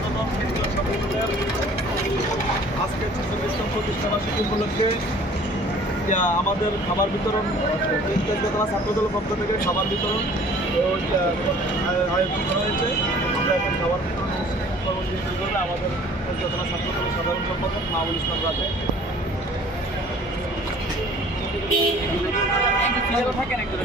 ছাত্রদল কেন্দ্রীয় সংগঠনের আজকের ছেচল্লিশতম উপলক্ষে আমাদের খাবার বিতরণ তেজগাতলা ছাত্রদলের পক্ষ থেকে খাবার বিতরণ আয়োজন করা হয়েছে। আমরা খাবার বিতরণ হিসেবে আমাদের তেজগাতলা ছাত্রদলের সাধারণ সম্পাদক মাহবুল ইসলাম রাজে। একদম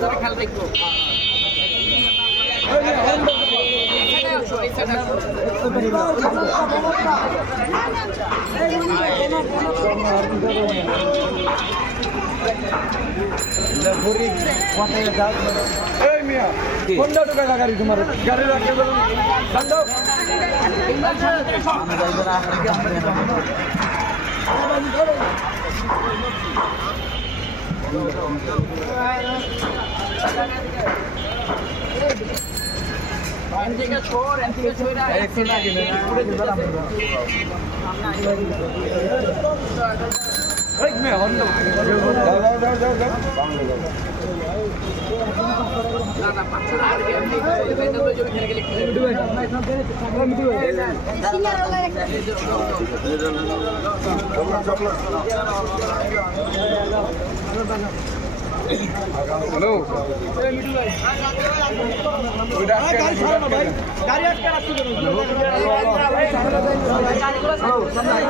করে খেয়াল দেখব এখানে আসো থেকে ছোড় এন থেকে ছোড়া দাও দাও দাও না না পাঁচশো টাকা দিয়ে এমনি বেতন জমি খেলে গেলে কি হ্যালো গাড়ি আটকে রাখছি